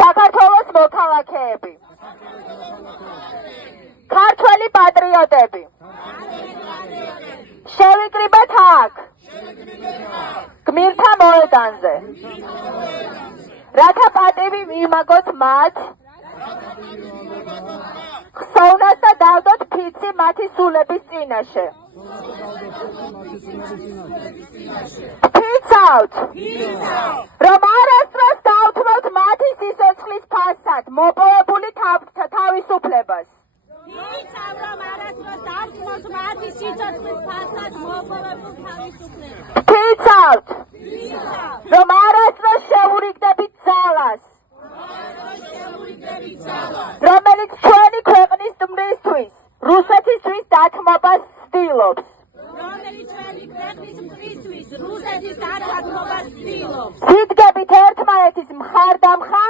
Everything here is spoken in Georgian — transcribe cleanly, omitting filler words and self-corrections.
საქართველოს მოქალაქეები, ქართველი პატრიოტები, შევიკრიბეთ აქ, გმირთა მოედანზე, რათა პატივი ვიმაგოთ მათ, ხსოვნას და დავდოთ ფიცი მათი სულების წინაშე. ვფიცავთ, რომ არასდროს დავთმოთ მათი სიცოცხლის ფასად მოპოვებული თავისუფლებას. ვფიცავ, რომ არასდროს დავთმოთ მათი სიცოცხლის ფასად მოპოვებულ თავისუფლებას. ვფიცავთ, რომ არასდროს შეურიგდებით ძალას, რომელიც ჩვენი ქვეყნის მრისთვის, რუსეთისთვის დათმობას ცდილობს. სიდგებით ერთმანეთის მხარდამხარ